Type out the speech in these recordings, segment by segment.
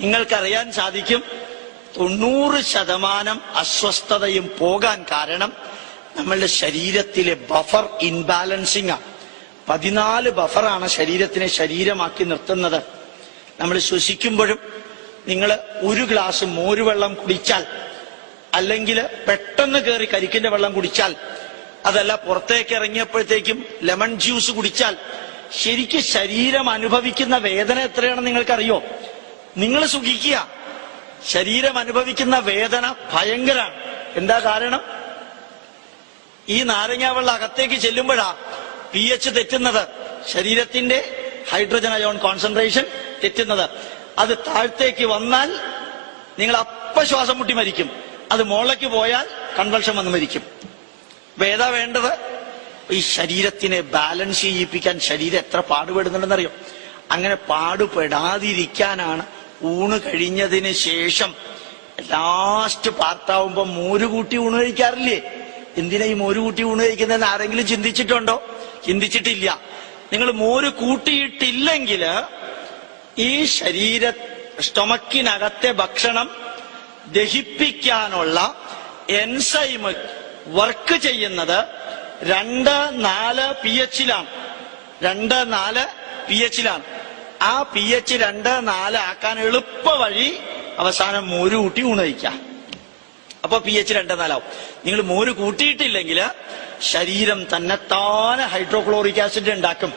നിങ്ങൾക്കറിയാൻ സാധിക്കും 90% അസ്വസ്ഥതയും പോകാൻ കാരണം നമ്മളുടെ ശരീരത്തിലെ ബഫർ ഇൻബാലൻസിംഗ് ആണ്. 14 ബഫറാണ് ശരീരത്തിനെ ശരീരമാക്കി നിർത്തുന്നത്. നമ്മൾ ശ്വസിക്കുമ്പോഴും നിങ്ങൾ ഒരു ഗ്ലാസ് മോരുവെള്ളം കുടിച്ചാൽ, അല്ലെങ്കിൽ പെട്ടെന്ന് കയറി കരിക്കിന്റെ വെള്ളം കുടിച്ചാൽ, അതല്ല പുറത്തേക്ക് ഇറങ്ങിയപ്പോഴത്തേക്കും ലെമൺ ജ്യൂസ് കുടിച്ചാൽ, ശരിക്കും ശരീരം അനുഭവിക്കുന്ന വേദന എത്രയാണെന്ന് നിങ്ങൾക്കറിയോ? നിങ്ങൾ സുഖിക്കുക, ശരീരം അനുഭവിക്കുന്ന വേദന ഭയങ്കരാണ്. എന്താ കാരണം? ഈ നാരങ്ങാ വെള്ളം അകത്തേക്ക് ചെല്ലുമ്പോഴാ pH തെറ്റുന്നത്, ശരീരത്തിന്റെ ഹൈഡ്രജൻ അയോൺ കോൺസെൻട്രേഷൻ തെറ്റുന്നത്. അത് താഴത്തേക്ക് വന്നാൽ നിങ്ങൾ ശ്വാസം മുട്ടി മരിക്കും. അത് മുകളിലേക്ക് പോയാൽ കൺവൾഷൻ വന്ന് മരിക്കും. ഏതാ വേണ്ടത്? ഈ ശരീരത്തിനെ ബാലൻസ് ചെയ്യിപ്പിക്കാൻ ശരീരം എത്ര പാടുപെടുന്നുണ്ടെന്നറിയോ? അങ്ങനെ പാടുപെടാതിരിക്കാനാണ് ഊണ് കഴിഞ്ഞതിന് ശേഷം ലാസ്റ്റ് പാർട്ടാവുമ്പോ മോര് കൂട്ടി ഊണ് കഴിക്കാറില്ലേ? എന്തിനാ ഈ മോര് കൂട്ടി ഊണ് കഴിക്കുന്നതെന്ന് ആരെങ്കിലും ചിന്തിച്ചിട്ടുണ്ടോ? ചിന്തിച്ചിട്ടില്ല. നിങ്ങൾ മോര് കൂട്ടിയിട്ടില്ലെങ്കിൽ ഈ സ്റ്റൊമക്കിനകത്തെ ഭക്ഷണം ദഹിപ്പിക്കാനുള്ള എൻസൈം വർക്ക് ചെയ്യുന്നത് 2-4 pH-ലാണ്. 2-4 pH-ലാണ്. ആ pH 2-4 ആക്കാൻ എളുപ്പ വഴി അവസാനം മോര് കൂട്ടി ഊണ് കഴിക്കാം. അപ്പൊ pH 2-4 ആവും. നിങ്ങൾ മോര് കൂട്ടിയിട്ടില്ലെങ്കിൽ ശരീരം തന്നെത്താനെ ഹൈഡ്രോക്ലോറിക് ആസിഡ് ഉണ്ടാക്കും.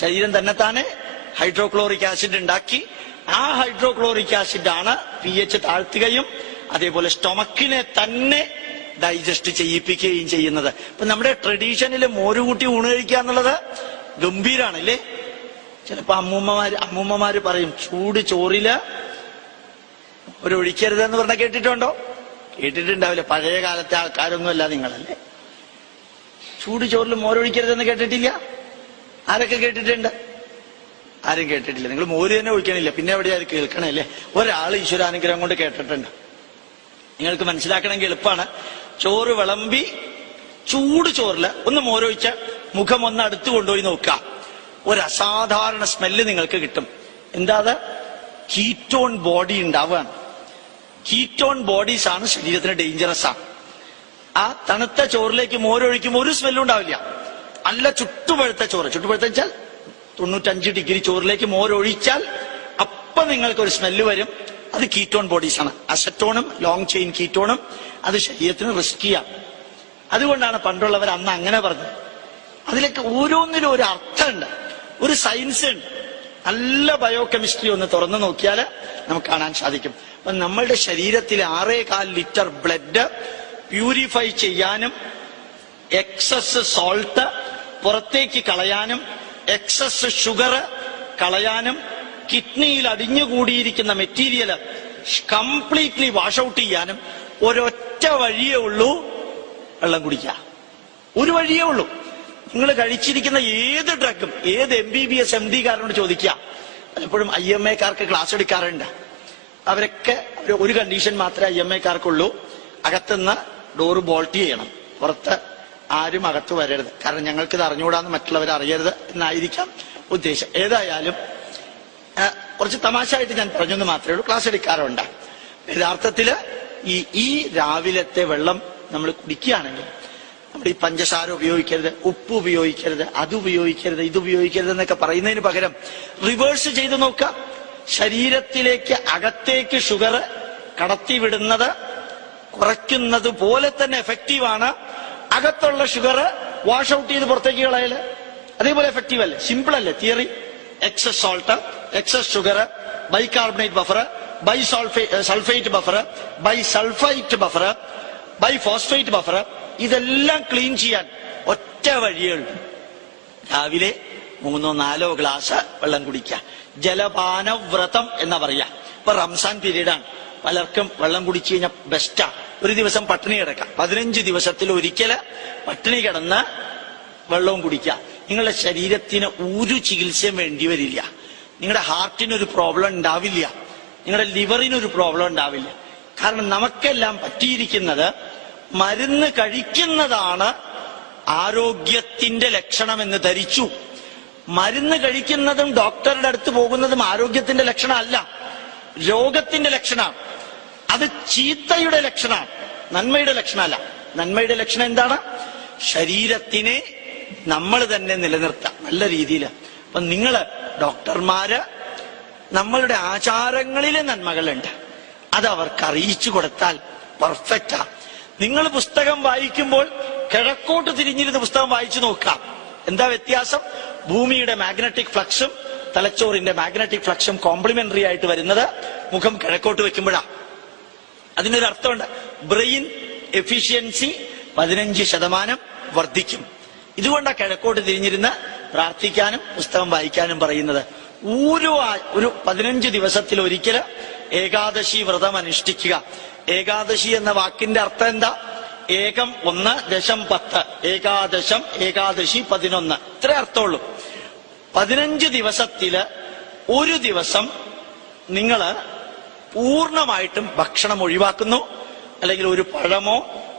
ശരീരം തന്നെത്താനെ ഹൈഡ്രോക്ലോറിക് ആസിഡ് ഉണ്ടാക്കി ആ ഹൈഡ്രോക്ലോറിക് ആസിഡാണ് pH താഴ്ത്തുകയും അതേപോലെ സ്റ്റൊമക്കിനെ തന്നെ ഡൈജസ്റ്റ് ചെയ്യിപ്പിക്കുകയും ചെയ്യുന്നത്. ഇപ്പൊ നമ്മുടെ ട്രഡീഷനിൽ മോര് കൂട്ടി ഊണ് കഴിക്കുക എന്നുള്ളത് ഗംഭീരാണല്ലേ? ചിലപ്പോ അമ്മൂമ്മമാര് പറയും, ചൂട് ചോറില് ഒഴിക്കരുതെന്ന് പറഞ്ഞാൽ കേട്ടിട്ടുണ്ടോ? കേട്ടിട്ടുണ്ടാവില്ല. പഴയ കാലത്തെ ആൾക്കാരൊന്നും അല്ല നിങ്ങളല്ലേ. ചൂട് ചോറിൽ മോരൊഴിക്കരുതെന്ന് കേട്ടിട്ടില്ല? ആരൊക്കെ കേട്ടിട്ടുണ്ട്? ആരും കേട്ടിട്ടില്ല. നിങ്ങൾ മോര് തന്നെ ഒഴിക്കണില്ല, പിന്നെ എവിടെയാ കേൾക്കണല്ലേ? ഒരാൾ ഈശ്വരാനുഗ്രഹം കൊണ്ട് കേട്ടിട്ടുണ്ട്. നിങ്ങൾക്ക് മനസ്സിലാക്കണമെങ്കിൽ എളുപ്പമാണ്. ചോറ് വിളമ്പി ചൂട് ചോറില് ഒന്ന് മോരൊഴിച്ച മുഖം ഒന്ന് അടുത്ത് കൊണ്ടുപോയി നോക്കുക. ഒരു അസാധാരണ സ്മെല്ല് നിങ്ങൾക്ക് കിട്ടും. എന്താ അത്? കീറ്റോൺ ബോഡി ഉണ്ടാവുകയാണ്. കീറ്റോൺ ബോഡീസ് ആണ് ശരീരത്തിന് ഡേഞ്ചറസ് ആണ്. ആ തണുത്ത ചോറിലേക്ക് മോരൊഴിക്കുമ്പോൾ ഒരു സ്മെല്ലും ഉണ്ടാവില്ല. നല്ല ചുട്ടുപഴുത്ത ചോറ്, ചുട്ടുപഴുത്ത വെച്ചാൽ 95 ഡിഗ്രി ചോറിലേക്ക് മോരൊഴിച്ചാൽ അപ്പൊ നിങ്ങൾക്ക് ഒരു സ്മെല്ല് വരും. അത് കീറ്റോൺ ബോഡീസ് ആണ്. അസറ്റോണും ലോങ് ചെയിൻ കീറ്റോണും അത് ശരീരത്തിന് റിസ്കിയാണ്. അതുകൊണ്ടാണ് പണ്ടുള്ളവർ അന്ന് അങ്ങനെ പറഞ്ഞത്. അതിലൊക്കെ ഓരോന്നിലും ഒരു അർത്ഥമുണ്ട്, ഒരു സയൻസ് ഉണ്ട്. നല്ല ബയോകെമിസ്ട്രി ഒന്ന് തുറന്നു നോക്കിയാൽ നമുക്ക് കാണാൻ സാധിക്കും. അപ്പൊ നമ്മളുടെ ശരീരത്തിലെ 6.25 ലിറ്റർ ബ്ലഡ് പ്യൂരിഫൈ ചെയ്യാനും എക്സസ് സോൾട്ട് പുറത്തേക്ക് കളയാനും എക്സസ് ഷുഗർ കളയാനും കിഡ്നിയിൽ അടിഞ്ഞുകൂടിയിരിക്കുന്ന മെറ്റീരിയൽ കംപ്ലീറ്റ്ലി വാഷ് ഔട്ട് ചെയ്യാനും ഒരൊറ്റ വഴിയേ ഉള്ളൂ, വെള്ളം കുടിക്കുക. ഒരു വഴിയേ ഉള്ളൂ. നിങ്ങൾ കഴിച്ചിരിക്കുന്ന ഏത് ഡ്രഗും ഏത് MBBS MD കാരനോട് ചോദിക്കുക. പലപ്പോഴും IMA കാർക്ക് ക്ലാസ് എടുക്കാറുണ്ട്. അവരൊക്കെ ഒരു കണ്ടീഷൻ മാത്രമേ IMA കാർക്കുള്ളൂ, അകത്തുനിന്ന് ഡോറ് ബോൾട്ട് ചെയ്യണം, പുറത്ത് ആരും അകത്ത് വരരുത്. കാരണം ഞങ്ങൾക്കിത് അറിഞ്ഞുകൂടാന്ന് മറ്റുള്ളവർ അറിയരുത് എന്നായിരിക്കാം ഉദ്ദേശം. ഏതായാലും കുറച്ച് തമാശയായിട്ട് ഞാൻ പറഞ്ഞെന്ന് മാത്രമേ ഉള്ളൂ. ക്ലാസ് എടുക്കാറുണ്ട്. യഥാർത്ഥത്തില് ഈ രാവിലത്തെ വെള്ളം നമ്മൾ കുടിക്കുകയാണെങ്കിൽ നമ്മൾ ഈ പഞ്ചസാര ഉപയോഗിക്കരുത്, ഉപ്പ് ഉപയോഗിക്കരുത്, അത് ഉപയോഗിക്കരുത്, ഇത് ഉപയോഗിക്കരുത് എന്നൊക്കെ പറയുന്നതിന് പകരം റിവേഴ്സ് ചെയ്ത് നോക്കുക. ശരീരത്തിലേക്ക് അകത്തേക്ക് ഷുഗർ കടത്തിവിടുന്നത് കുറയ്ക്കുന്നത് പോലെ തന്നെ എഫക്റ്റീവാണ് അകത്തുള്ള ഷുഗർ വാഷ് ഔട്ട് ചെയ്ത് പുറത്തേക്ക് കളയല്. അതേപോലെ എഫക്റ്റീവ് അല്ലേ? സിമ്പിൾ അല്ലേ theory? Excess salt, excess sugar, bicarbonate buffer, sulphate buffer, sulphite buffer, phosphate buffer, ഇതെല്ലാം ക്ലീൻ ചെയ്യാൻ ഒറ്റ വഴിയുള്ളൂ. രാവിലെ 3-4 ഗ്ലാസ് വെള്ളം കുടിക്കുക. ജലപാനവ്രതം എന്നാ പറയാ. ഇപ്പൊ റംസാൻ പീരീഡാണ്. പലർക്കും വെള്ളം കുടിച്ചു കഴിഞ്ഞാൽ ബെസ്റ്റാ. ഒരു ദിവസം പട്ടിണി കിടക്കാം. 15 ദിവസത്തിൽ ഒരിക്കല് പട്ടിണി കിടന്ന് വെള്ളവും കുടിക്കുക. നിങ്ങളുടെ ശരീരത്തിന് ഒരു ചികിത്സയും വേണ്ടി വരില്ല. നിങ്ങളുടെ ഹാർട്ടിനൊരു പ്രോബ്ലം ഉണ്ടാവില്ല, നിങ്ങളുടെ ലിവറിനൊരു പ്രോബ്ലം ഉണ്ടാവില്ല. കാരണം നമുക്കെല്ലാം പറ്റിയിരിക്കുന്നത് മരുന്ന് കഴിക്കുന്നതാണ് ആരോഗ്യത്തിന്റെ ലക്ഷണമെന്ന് ധരിച്ചു. മരുന്ന് കഴിക്കുന്നതും ഡോക്ടറുടെ അടുത്ത് പോകുന്നതും ആരോഗ്യത്തിന്റെ ലക്ഷണമല്ല. രോഗത്തിന്റെ ലക്ഷണമാണ്. അത് ചീത്തയുടെ ലക്ഷണമാണ്, നന്മയുടെ ലക്ഷണമല്ല. നന്മയുടെ ലക്ഷണം എന്താണ്? ശരീരത്തിനെ നമ്മൾ തന്നെ നിലനിർത്താം നല്ല രീതിയിൽ. അപ്പൊ നിങ്ങള് ഡോക്ടർമാര് നമ്മളുടെ ആചാരങ്ങളിലെ നന്മകളുണ്ട്, അത് അവർക്ക് അറിയിച്ചു കൊടുത്താൽ പെർഫെക്റ്റാ. നിങ്ങൾ പുസ്തകം വായിക്കുമ്പോൾ കിഴക്കോട്ട് തിരിഞ്ഞിരുന്ന പുസ്തകം വായിച്ചു നോക്കാം. എന്താ വ്യത്യാസം? ഭൂമിയുടെ മാഗ്നറ്റിക് ഫ്ലക്സും തലച്ചോറിന്റെ മാഗ്നറ്റിക് ഫ്ലക്സും കോംപ്ലിമെന്ററി ആയിട്ട് വരുന്നത് മുഖം കിഴക്കോട്ട് വെക്കുമ്പോഴാ. അതിനൊരു അർത്ഥമുണ്ട്. ബ്രെയിൻ എഫിഷ്യൻസി 15% വർദ്ധിക്കും. ഇതുകൊണ്ടാണ് കിഴക്കോട്ട് തിരിഞ്ഞിരുന്ന് പ്രാർത്ഥിക്കാനും പുസ്തകം വായിക്കാനും പറയുന്നത്. ഒരു 15 ദിവസത്തിൽ ഒരിക്കൽ ഏകാദശി വ്രതം അനുഷ്ഠിക്കുക. ഏകാദശി എന്ന വാക്കിന്റെ അർത്ഥം എന്താ? ഏകം 1 ദശം 10, ഏകാദശം ഏകാദശി 11, ഇത്രേ അർത്ഥമുള്ളൂ. 15 ദിവസത്തില് ഒരു ദിവസം നിങ്ങള് പൂർണ്ണമായിട്ടും ഭക്ഷണം ഒഴിവാക്കുന്നു, അല്ലെങ്കിൽ ഒരു പഴമോ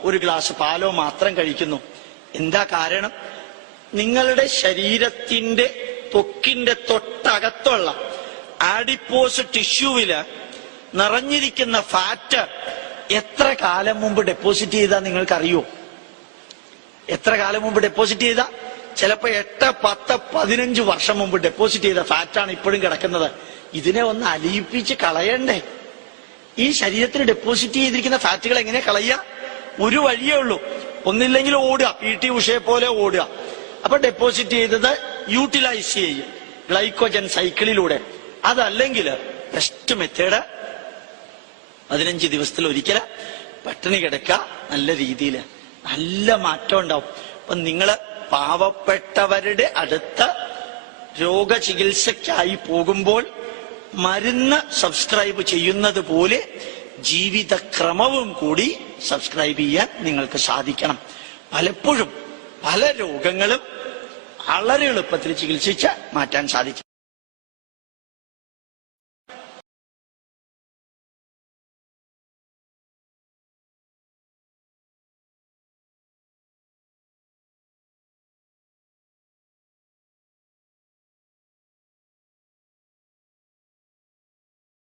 ഒരു ഗ്ലാസ് പാലോ മാത്രം കഴിക്കുന്നു. എന്താ കാരണം? നിങ്ങളുടെ ശരീരത്തിന്റെ ത്വക്കിന്റെ തൊട്ടകത്തുള്ള ആഡിപ്പോസ് ടിഷ്യൂവില് നിറഞ്ഞിരിക്കുന്ന ഫാറ്റ് എത്ര കാലം മുമ്പ് ഡെപ്പോസിറ്റ് ചെയ്താ നിങ്ങൾക്കറിയോ? എത്ര കാലം മുമ്പ് ഡെപ്പോസിറ്റ് ചെയ്ത? ചിലപ്പോ 8, 10, 15 വർഷം മുമ്പ് ഡെപ്പോസിറ്റ് ചെയ്ത ഫാറ്റാണ് ഇപ്പോഴും കിടക്കുന്നത്. ഇതിനെ ഒന്ന് അലിയിപ്പിച്ച് കളയണ്ടേ? ഈ ശരീരത്തിന് ഡെപ്പോസിറ്റ് ചെയ്തിരിക്കുന്ന ഫാറ്റുകൾ എങ്ങനെ കളയുക? ഒരു വഴിയേ ഉള്ളൂ. ഒന്നില്ലെങ്കിൽ ഓടുക, PT ഉഷയെ പോലെ ഓടുക. അപ്പൊ ഡെപ്പോസിറ്റ് ചെയ്തത് യൂട്ടിലൈസ് ചെയ്യും ഗ്ലൈക്കോജൻ സൈക്കിളിലൂടെ. അതല്ലെങ്കിൽ ബെസ്റ്റ് മെത്തേഡ് 15 ദിവസത്തിൽ ഒരിക്കൽ പട്ടിണി കിടക്കുക. നല്ല രീതിയിൽ നല്ല മാറ്റം ഉണ്ടാവും. അപ്പൊ നിങ്ങള് പാവപ്പെട്ടവരുടെ അടുത്ത് രോഗചികിത്സയ്ക്കായി പോകുമ്പോൾ മരുന്ന് സബ്സ്ക്രൈബ് ചെയ്യുന്നത് പോലെ ജീവിതക്രമവും കൂടി സബ്സ്ക്രൈബ് ചെയ്യാൻ നിങ്ങൾക്ക് സാധിക്കണം. പലപ്പോഴും പല രോഗങ്ങളും വളരെ എളുപ്പത്തിൽ ചികിത്സിച്ച് മാറ്റാൻ സാധിക്കും.